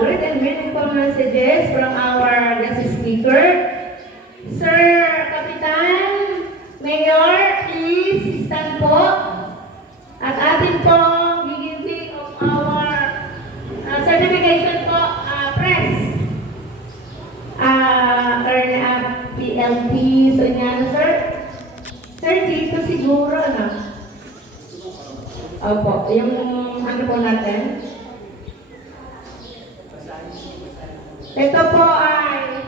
great and meaningful messages from our guest speaker. Sir Kapitan, Mayor, please stand po. At atin pong giving of our certification po, press. Earn up PLP. So, yan, sir. Sir, dito siguro, ano? Opo, yung ano po natin. Ito po ay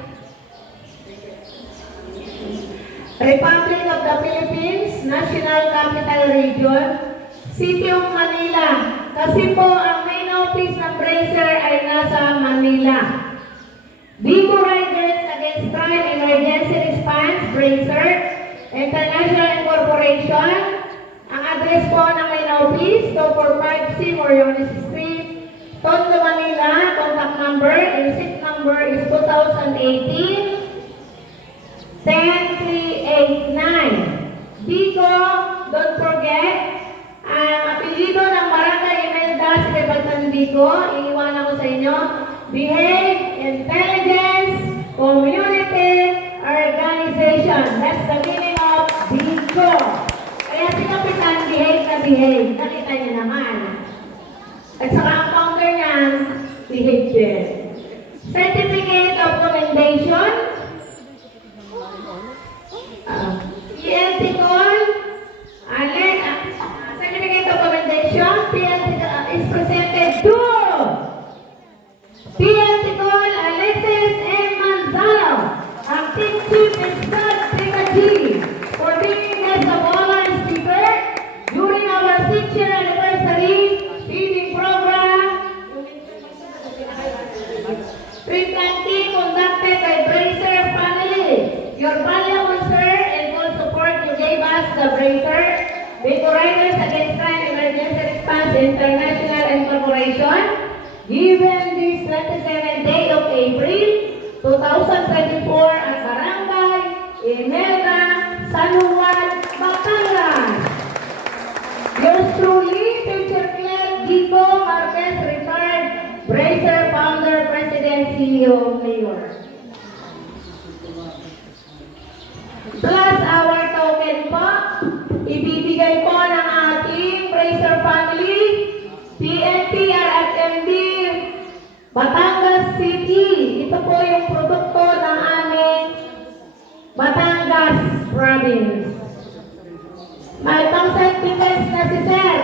Republic of the Philippines, National Capital Region, City of Manila. Kasi po ang main office ng Bracer ay nasa Manila. Bigo Riders Against Crime Emergency Response, Bracer, International Incorporation. Ang address po ng main office, 245C Moriones Street, Tondo, Manila. Contact number and receipt number is 2018-10389. Bigo, don't forget, ang apelido ng Barangay Imelda sa Kebatan Bigo, iniwanan ko sa inyo, Behave, Intelligence, Community, Organization. That's the meaning of Bigo. Kaya si Kapitan, behave na behave. Nakita niyo naman. At saka ang founder niyan, behave din. Certificate of Commendation. PLT Call. Certificate of Commendation. PLT is presented to PLT Call Alexis M. Manzano, Acting Chief Inspector Brigadier, for being guest of honor speaker during our 6th year anniversary feeding program. Tree planting conducted by Bracer family. Your valuable sir and full support you gave us the Bracer, Bigo Riders Against Crime Emergency Response International Incorporation, given this 27th day of April 2024 at Barangay Imelda, San Juan, Batangas. Yours truly, Teacher Claire Dico Marquez, retired Bracer founder, President, CEO, Mayor. Plus our token po, ibibigay po ng ating Bracer family, PNP, RFMD, Batangas City. Ito po yung produkto ng aming Batangas Province. May pang-self defense na si Sir.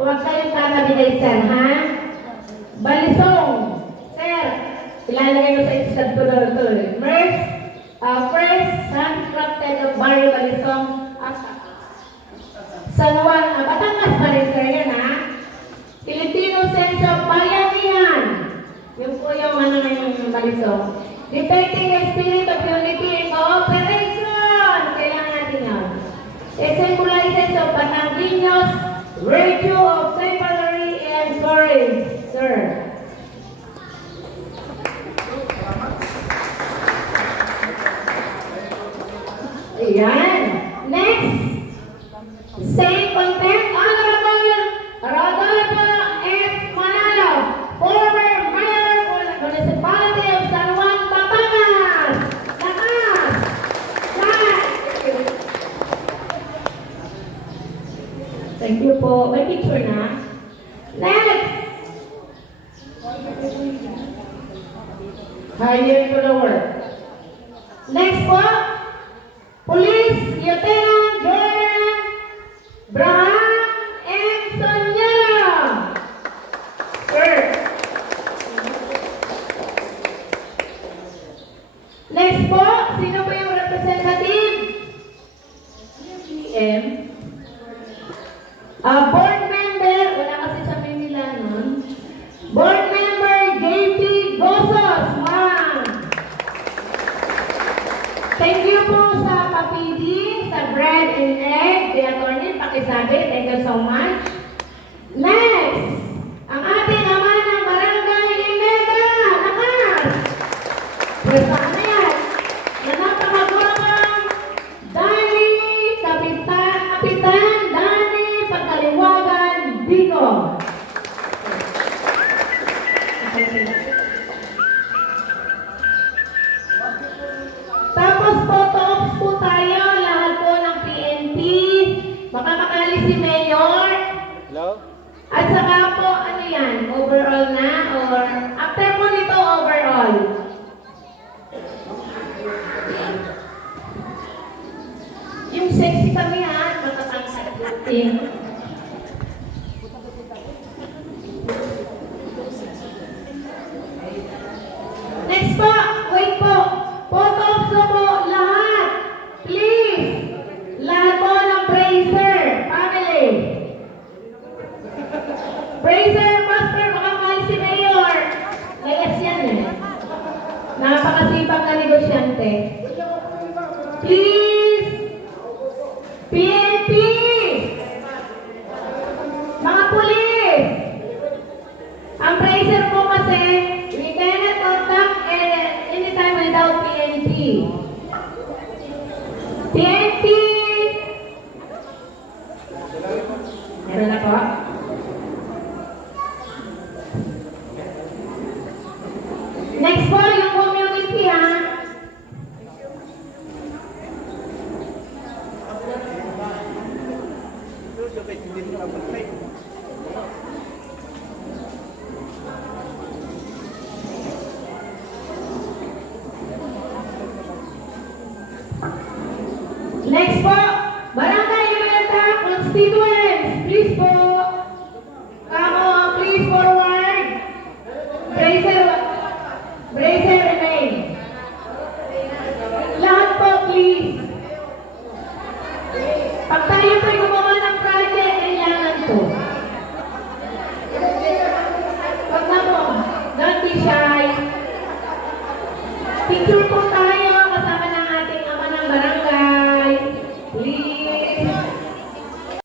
Huwag kayong tatabi kay Sir, ha? Balisong. Sir, ilalagay mo sa istad ko na ito. First, handcrafted of Barrio Balisong. San Juan, Batangas pa rin, Sir, yan, ha? Filipino sense of bayanihan. Yung po yung ano na yung Balisong. Depicting the spirit of unity and cooperation. Kailangan natin yun. It symbolizes of Batangueños, virtue of chivalry and courage, sir. Ayan. Next, same content, Honorable Rodolfo S. Manalo, former mayor of the municipality of San Juan, Batangas. Lakas! Thank you po. May picture na. Next! Higher to lower. Next po, Police Lieutenant Jordan Braham M. Sonyala. Sir. Next po, sino po yung representative? PM. Board member, wala kasi sa Manila nun. Board member JP Gozos, ma'am. Thank you po sa papidi, sa bread and egg. The attorney, pakisabi. Thank you so much. Next, ang ating ama ng Barangay Imelda, Lakas. Pwesta ka na yan. Na napakagwapang Dani, Kapitan Dani, Pagkaliwagan, Bigo. si Mayor. Hello? At saka po, ano yan, overall na? Or after po nito, overall? Yung sexy kami ha, matatangkad natin. Next po, wait po. Photo ops na po, lahat. Please. Lahat po ng Bracer family. Bracer, Pastor, baka mahal si Mayor. Layas yan eh. Napakasipag na negosyante. Please. PNP. Mga pulis. Ang Bracer po kasi, we cannot conduct anytime without PNP. PNP. Meron na po? Next po, yung community ha. Next po, Barangay Libertad Constituents, please po. Please forward. Bracer remain. Lahat po, please. Pag tayo po'y gumawa ng project, kailangan po. Pag na po, don't be shy. Picture po